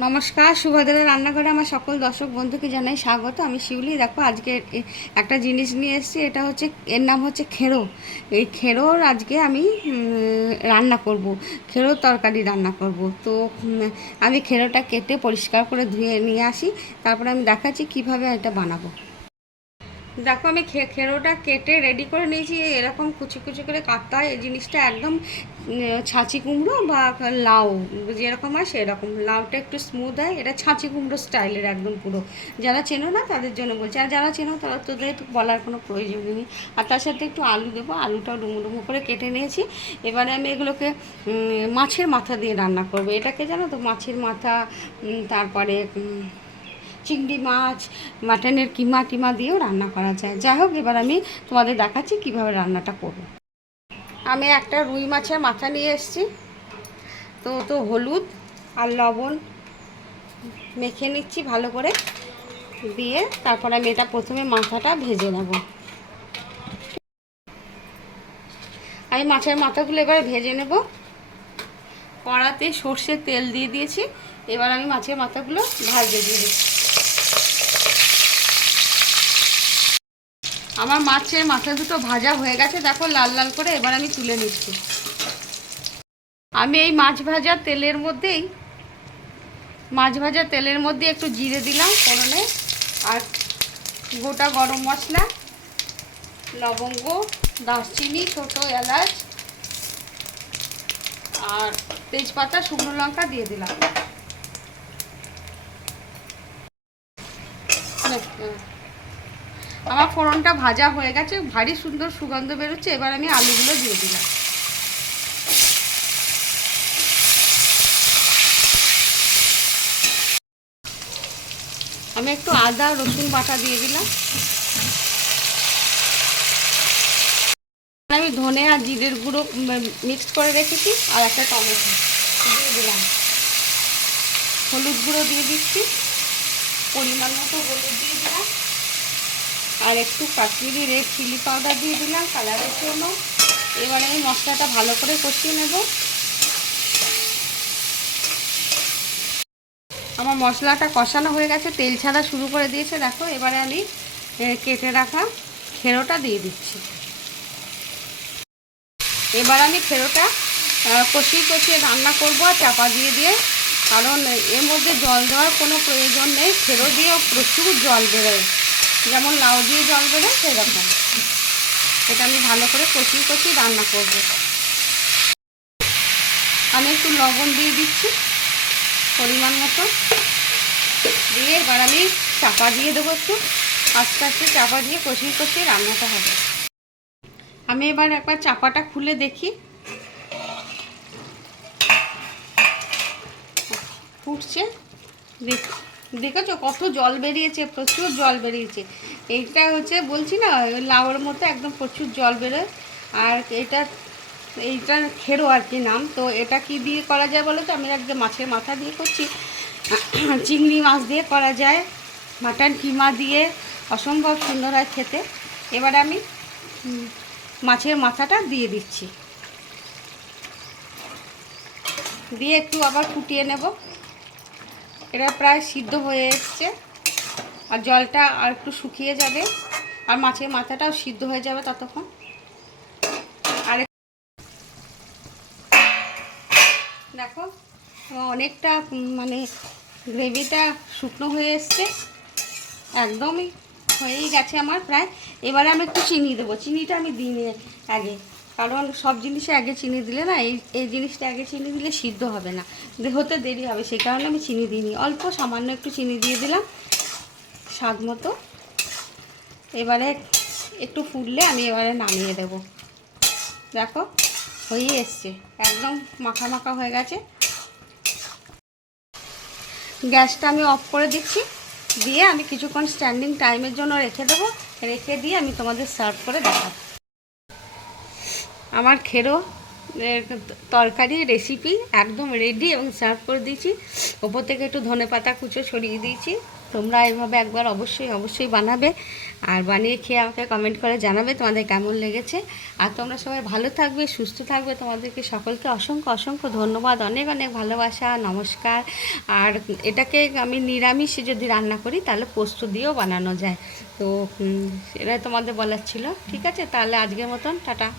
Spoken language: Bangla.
নমস্কার শুভদেবের রান্নাঘরে আমার সকল দর্শক বন্ধুকে জানাই স্বাগত। আমি শিউলি, দেখো আজকে একটা জিনিস নিয়ে এসেছি, এটা হচ্ছে, এর নাম হচ্ছে খেরো। এই খেরোর আজকে আমি রান্না করব, খেরোর তরকারি রান্না করব। তো আমি খেরোটা কেটে পরিষ্কার করে ধুয়ে নিয়ে আসি, তারপরে আমি দেখাচ্ছি কীভাবে এটা বানাবো। দেখো, আমি খেরোটা কেটে রেডি করে নিয়েছি। এরকম কুচি কুচি করে কাটতে হয়। এই জিনিসটা একদম ছাঁচি কুমড়ো বা লাউ, যেরকম হয় সেরকম। লাউটা একটু স্মুথ হয়। এটা ছাঁচি কুমড়ো স্টাইলের একদম পুরো। যারা চেনো না, তাদের জন্য বলছি। আর যারা চেনো, তারা তোদের বলার কোনো প্রয়োজন নেই। আর তার সাথে একটু আলু দেবো। আলুটাও ডুমো ডুমো করে কেটে নিয়েছি। এবারে আমি এগুলোকে মাছের মাথা দিয়ে রান্না করব। এটাকে জানো তো, মাছের মাথা তারপরে চিংড়ি মাছ, মাটনের কিমা টিমা দিয়েও রান্না করা যায়। যাই হোক, এবার আমি তোমাদের দেখাচ্ছি কীভাবে রান্নাটা করব। আমি একটা রুই মাছের মাথা নিয়ে এসেছি। তো তো হলুদ আর লবণ মেখে নিচ্ছি ভালো করে দিয়ে তারপর আমি এটা প্রথমে মাথাটা ভেজে নেব। আমি মাছের মাথাগুলো এবারে ভেজে নেব। কড়াতে সর্ষের তেল দিয়ে দিয়েছি। এবার আমি মাছের মাথাগুলো ভাজতে দিয়ে দিচ্ছি। আমার মাছের মাথা দুটো ভাজা হয়ে গেছে, দেখো লাল লাল করে এবার আমি তুলে নিচ্ছি। আমি এই মাছ ভাজা তেলের মধ্যেই, মাছ ভাজা তেলের মধ্যে একটু জিরে দিলাম ফোড়নে, আর গোটা গরম মশলা, লবঙ্গ, দারচিনি, ছোটো এলাচ, আর তেজপাতা, শুকনো লঙ্কা দিয়ে দিলাম। আমার ফোড়নটা ভাজা হয়ে গেছে, ভারী সুন্দর সুগন্ধ বেরোচ্ছে, এবার আমি আলুগুলো দিয়ে দিলাম। আমি একটু আদা, রসুন বাটা দিয়ে দিলাম। আমি ধনে আর জিরের গুঁড়ো মিক্সড করে রেখেছি, আর একটা টমেটো দিয়ে দিলাম। হলুদ গুঁড়ো দিয়ে দিচ্ছি। পরিমাণ মতো হলুদ দিয়ে দিলাম। আর একটু কাশ্মীরি রেড চিলি পাউডার দিয়ে দিলাম কালারের জন্য। এবারে আমি মশলাটা ভালো করে কষিয়ে নেব। আমার মশলাটা কষানো হয়ে গেছে, তেল ছাড়া শুরু করে দিয়েছে। দেখো, এবারে আমি কেটে রাখা খেরোটা দিয়ে দিচ্ছি। এবার আমি খেরোটা কষিয়ে কষিয়ে রান্না করব আর চাপা দিয়ে দিয়ে। কারণ এর মধ্যে জল দেওয়ার কোনো প্রয়োজন নেই। খেরো দিয়েও প্রচুর জল বেরোয়। যেমন লাউ দিয়ে জল বেরোয় সেরকম। এটা আমি ভালো করে কষিয়ে কষিয়ে রান্না করব। আমি একটু লবণ দিয়ে দিচ্ছি, পরিমাণ মতো। দিয়ে এবার আমি চাপা দিয়ে দেবো একটু। আস্তে আস্তে চাপা দিয়ে কষিয়ে কষিয়ে রান্নাটা হবে। আমি এবার একবার চাপাটা খুলে দেখি। ফুটছে দেখ দেখেছ? কত জল বেরিয়েছে, প্রচুর জল বেরিয়েছে। এইটা হচ্ছে বলছি না, ওই লাউয়ের মতো একদম প্রচুর জল বেরোয়। আর এটা এইটা খেরো আর কি নাম। তো এটা কি দিয়ে করা যায় বলো তো? আমি একদম মাছের মাথা দিয়ে করছি। চিংড়ি মাছ দিয়ে করা যায়, মাটন কিমা দিয়ে। অসম্ভব সুন্দর হয় খেতে। এবার আমি মাছের মাথাটা দিয়ে দিচ্ছি। দিয়ে একটু আবার ফুটিয়ে নেব। এটা প্রায় সিদ্ধ হয়ে এসছে। আর জলটা আর একটু শুকিয়ে যাবে। আর মাছের মাথাটাও সিদ্ধ হয়ে যাবে ততক্ষণ। আর দেখো, অনেকটা মানে গ্রেভিটা শুকনো হয়ে এসছে। একদমই হয়েই গেছে আমার প্রায়। এবারে আমি একটু চিনি দেবো। চিনিটা আমি দিই আগে। কারণ সব জিনিসে আগে চিনি দিলে না, এই এই জিনিসটা আগে চিনি দিলে সিদ্ধ হবে না। হতে দেরি হবে সেই কারণে আমি চিনি দিইনি। অল্প সামান্য একটু চিনি দিয়ে দিলাম, স্বাদ মতো। এবারে একটু ফুটলে আমি এবারে নামিয়ে দেব। দেখো হয়েই এসছে, একদম মাখা মাখা হয়ে গেছে। গ্যাসটা আমি অফ করে দিচ্ছি, দিয়ে আমি কিছুক্ষণ স্ট্যান্ডিং টাইমের জন্য রেখে দেবো। রেখে দিয়ে আমি তোমাদের সার্ভ করে দেখাবো। আমার খেরো তরকারি রেসিপি একদম রেডি এবং সার্ভ করে দিয়েছি। ওপর থেকে একটু ধনে পাতা কুচো ছড়িয়ে দিয়েছি। তোমরা এভাবে একবার অবশ্যই অবশ্যই বানাবে। আর বানিয়ে খেয়ে আমাকে কমেন্ট করে জানাবে তোমাদের কেমন লেগেছে। আর তোমরা সবাই ভালো থাকবে, সুস্থ থাকবে। তোমাদেরকে সকলকে অসংখ্য অসংখ্য ধন্যবাদ, অনেক অনেক ভালোবাসা, নমস্কার। আর এটাকে আমি নিরামিষ যদি রান্না করি, তাহলে পোস্ত দিয়েও বানানো যায়। তো এটা তোমাদের বলার ছিল। ঠিক আছে? তাহলে আজকের মতন, টাটা।